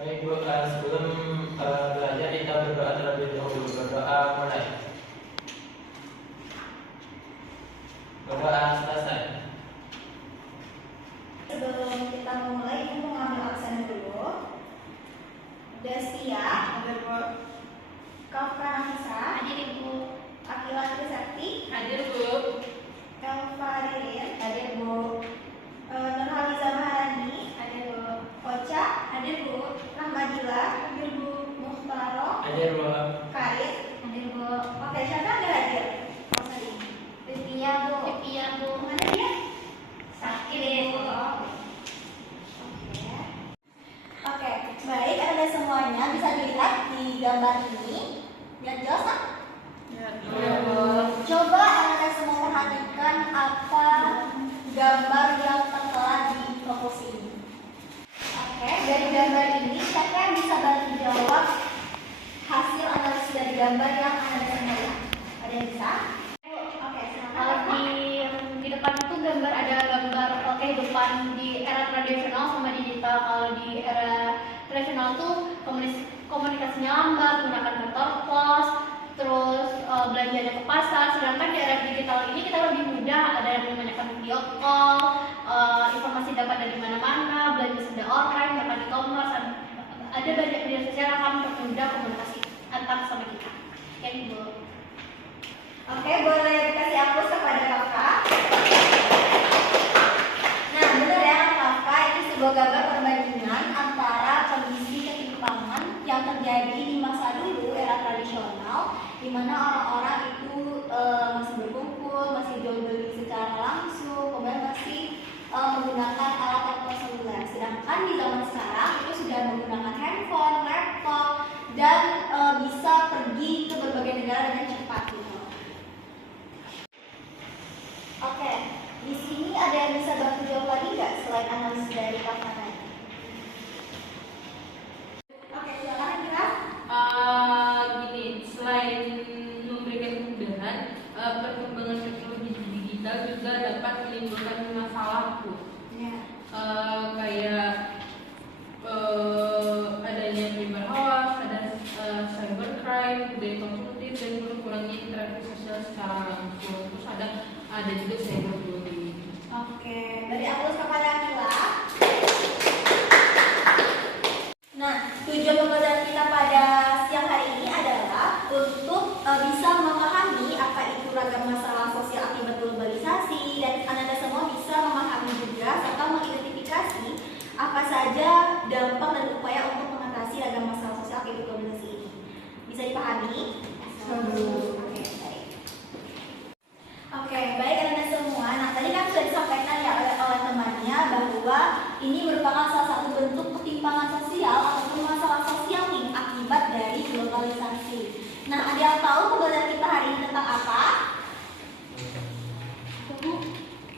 Baik Bu, sebelum belajar kita berdoa terlebih dahulu. Berdoa mulai. Berdoa selesai. Sebelum kita memulai, Ibu mengambil absen dulu. Destia, hadir Bu. Kafka Nafisa, Hadir Ibu. Akila Trisakti, Hadir Bu. Elva Ririn, Hadir Bu. Nurhaliza Maharani, Hadir Bu. Ocha, Hadir Bu. Rahmadila, hadir Bu, Muhtaro, Hadir Bu. Karin. Hadir Bu. Oke, siapa nggak hadir? Oh, sorry. Pipia Bu. Pipia Bu. Mana dia? Sakit. Oke, baik, Anda semuanya bisa dilihat di gambar ini. Lihat jelas tak? Ya Bu. Coba Anda semua perhatikan apa gambar yang tertera di fokus ini. Oke, dari gambar ini siapa yang bisa bantu jawab hasil analisis dari gambar yang Anda semua lihat? Ada yang bisa? Oke, Kalau silakan. di depan itu gambar ada gambar kehidupan di era tradisional sama digital. Kalau di era tradisional tuh komunikasinya lambat, menggunakan kantor pos, terus belanjanya ke pasar. Sedangkan di era digital ini kita lebih mudah, ada yang menggunakan video call, informasi dapat dari mana-mana, belanja sudah online, bahkan e-commerce, ada banyak media sosial yang akan mempermudah komunikasi antar sama kita. Ya Ibu. Oke, boleh dikasih hapus kepada Kakak. Nah, benar ya Kakak, ini sebuah gambar perbandingan antara kondisi ketimpangan yang terjadi di masa dulu era tradisional, di mana orang-orang itu masih berkumpul, masih jual beli secara langsung, kemudian masih menggunakan alat telepon seluler. Sedangkan di zaman sekarang itu sudah menggunakan handphone, laptop, dan bisa pergi ke berbagai negara dengan cepat gitu. Oke, di sini ada yang bisa bantu jawab lagi nggak selain analisis dari Kakak tadi? Oke, silakan Kira. Gini, selain memberikan kemudahan, perkembangan teknologi digital juga dapat menimbulkan masalah Bu. Ya. Kayak adanya penyebar hoax, ada cybercrime, budaya konsumtif, dan mengurangi interaksi sosial secara langsung. Terus ada juga cyberbullying. Oke, dari Aulus kepada Akila. Nah, tujuan pembelajaran kita pada siang hari ini adalah untuk bisa memahami apa itu ragam masalah sosial akibat globalisasi, dan Anda semua bisa memahami juga serta mengidentifikasi apa saja dampak dan upaya untuk mengatasi ragam masalah sosial akibat globalisasi ini. Bisa dipahami? Oke, baik. Oke, baik Anda semua. Nah, tadi kan sudah disampaikan ya oleh temannya bahwa ini merupakan salah satu bentuk ketimpangan sosial ataupun masalah sosial nih akibat dari globalisasi. Nah, ada yang tahu pembelajaran kita hari ini tentang apa?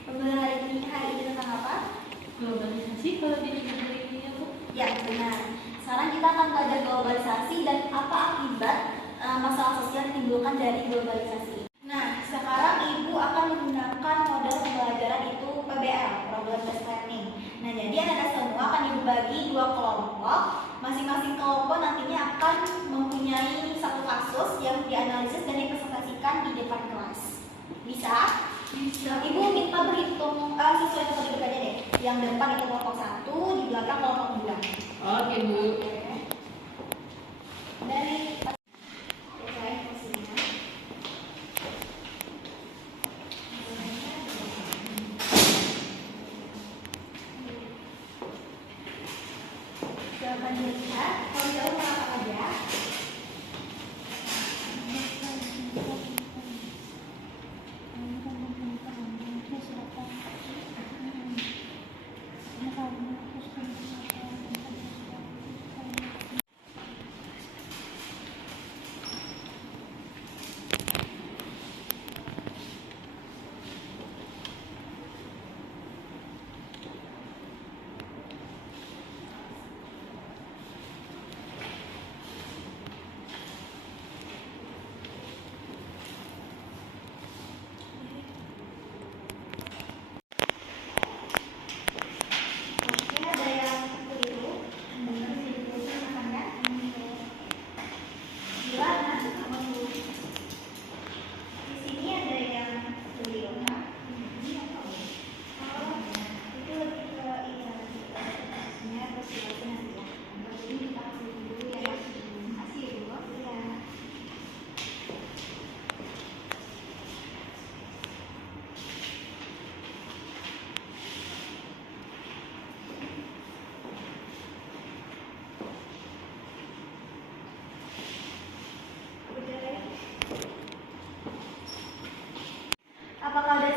Pembelajaran hari ini tentang apa? Globalisasi kalau di negara ini ya Bu? Ya, benar. Sekarang kita akan belajar globalisasi dan apa akibat masalah sosial yang ditimbulkan dari globalisasi. Nah, sekarang Ibu akan menggunakan model pembelajaran itu PBL, Problem Based Learning. Nah, jadi anak-anak semua akan dibagi dua kelompok. Masing-masing kelompok nantinya akan mempunyai satu kasus yang dianalisis dan dipresentasikan di depan kelas. Bisa? Bisa. Ibu minta berhitung sesuai metode berbeda deh. Yang depan itu kelompok 1, di belakang kelompok 2. Oke Bu. Dari posisinya. Jawaban dilihat, kalau jauh apa aja?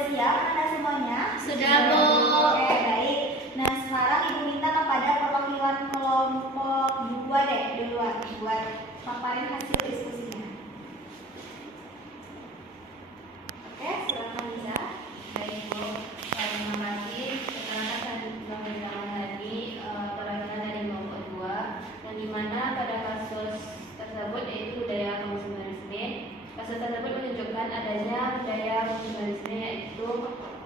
siap Anda semuanya? Sudah, Bu. Oke, baik. Nah, sekarang Ibu minta kepada perwakilan kelompok 2 deh duluan buat paparin hasil diskusinya. Oke, silakan Lisa. Baik, Bu. Terima kasih. Perkenalkan saya sudah berjalan tadi perwakilan dari kelompok 2, yang dimana pada kasus tersebut yaitu budaya konsumerisme. Kasus tersebut menunjukkan adanya budaya konsumerisme, yaitu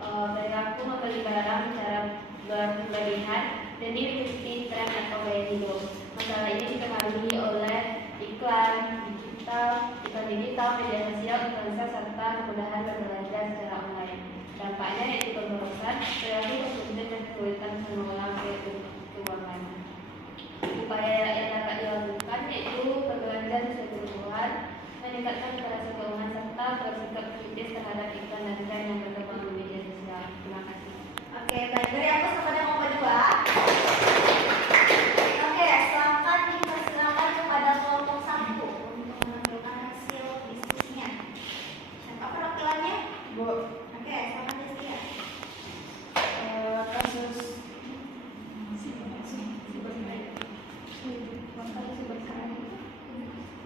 perilaku membeli barang secara berlebihan demi mengikuti tren atau gaya hidup. Masalah ini dipengaruhi oleh iklan digital, media sosial, influencer, serta kemudahan berbelanja secara online. Dampaknya yaitu pemborosan, perilaku konsumtif dan kesulitan mengelola keuangan. Upaya yang dapat dilakukan yaitu berbelanja sesuai kebutuhan, meningkatkan literasi keuangan, serta bersikap kritis terhadap iklan dan tren yang berkembang di media sosial. Terima kasih. Oke, baik. Dari aku kepada kelompok 2. Oke, silakan dipersilakan kepada kelompok 1 untuk menentukan hasil diskusinya. Siapa perwakilannya? Bu, Oke, silakan Destia.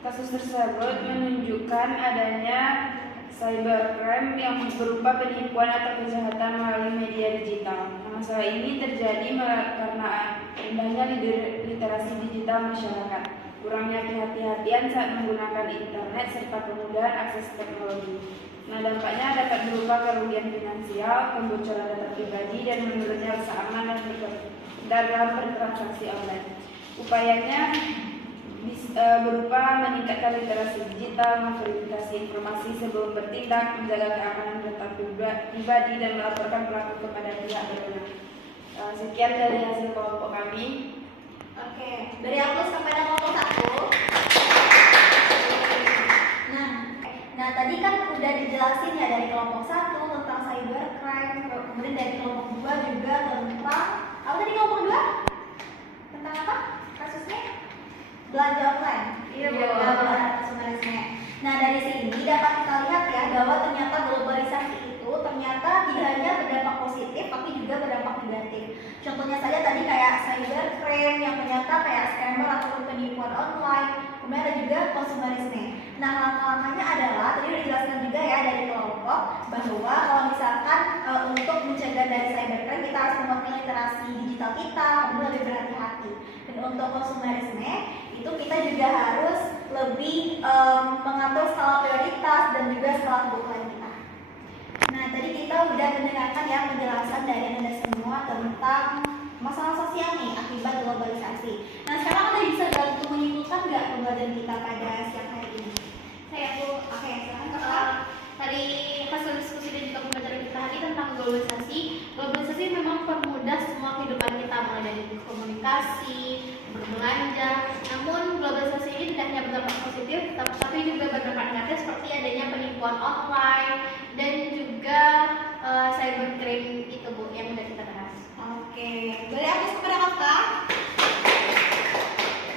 kasus tersebut menunjukkan adanya cybercrime yang berupa penipuan atau kejahatan melalui media digital. Masalah ini terjadi karena rendahnya literasi digital masyarakat, kurangnya kehati-hatian saat menggunakan internet, serta kemudahan akses teknologi. Dampaknya dapat berupa kerugian finansial, pembocoran data pribadi, dan menurunnya rasa aman dalam bertransaksi online. Upayanya berupa meningkatkan literasi digital, memverifikasi informasi sebelum bertindak, menjaga keamanan data pribadi, dan melaporkan pelaku kepada pihak berwenang. Sekian dari hasil kelompok kami. Oke, dari aku kepada kelompok 1. Nah, tadi kan udah dijelasin ya dari kelompok 1 tentang cybercrime, kemudian dari kelompok 2 juga tentang apa tadi kelompok 2? Tentang apa? Kasusnya? Belanja online. Iya, Bu. Konsumerisme. Nah, dari sini dapat kita lihat ya bahwa ternyata globalisasi itu ternyata tidak hanya berdampak positif tapi juga berdampak negatif. Contohnya saja tadi kayak cybercrime yang ternyata kayak scammer ataupun penipuan online, kemudian ada juga konsumerisme. Nah, langkah-langkahnya adalah tadi udah dijelaskan juga ya dari kelompok bahwa kalau misalkan untuk mencegah dari cybercrime kita harus menguatkan literasi digital kita, kemudian lebih berhati-hati. Dan untuk konsumerisme itu kita juga harus lebih mengatur skala prioritas dan juga skala kebutuhan kita. Nah, tadi kita udah mendengarkan ya penjelasan dari Anda semua tentang masalah sosial nih akibat globalisasi. Nah, sekarang Anda bisa bantu menyimpulkan nggak pembelajaran kita pada siang hari ini? Saya, Bu. Oke, silakan Kakak. Dari hasil diskusi dan juga pembelajaran kita hari tentang globalisasi, globalisasi memang mempermudah semua kehidupan kita, mulai dari komunikasi, berbelanja. Namun globalisasi ini tidak hanya berdampak positif, tapi juga berdampak negatif seperti adanya penipuan online dan juga cybercrime itu, Bu, yang sudah kita bahas. Oke, dari aku kepada Kakak.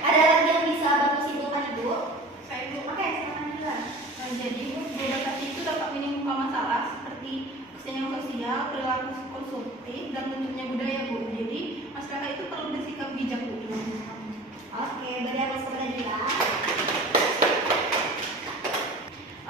Ada lagi yang bisa bantu simpulkan Ibu? Saya Bu. Oke, silakan duluan. Jadi globalisasi itu dapat menimbulkan masalah seperti kesenjangan sosial, perilaku konsumtif, dan bentuknya budaya, Bu. Jadi masyarakat itu perlu bersikap bijak, Bu. Oke, dari aku kepada Dila.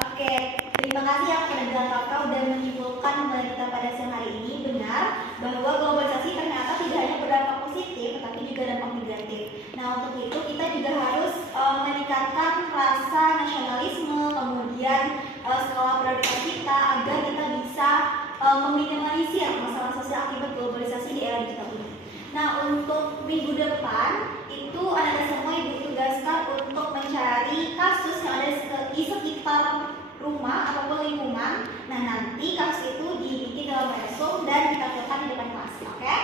Oke, terima kasih yang sudah bilang Kakak udah menyimpulkan pembelajaran kita pada siang hari ini. Benar bahwa globalisasi ternyata tidak hanya berdampak positif, tetapi juga dampak negatif. Nah, untuk itu kita juga harus meningkatkan rasa nasionalisme, kemudian skala prioritas kita agar kita bisa meminimalisir masalah sosial akibat globalisasi di era digital ini. Nah, untuk minggu depan itu Anda semua Ibu tugaskan untuk mencari kasus yang ada di sekitar rumah ataupun lingkungan. Nah, nanti kasus itu dibikin dalam resume dan ditampilkan di depan kelas, oke?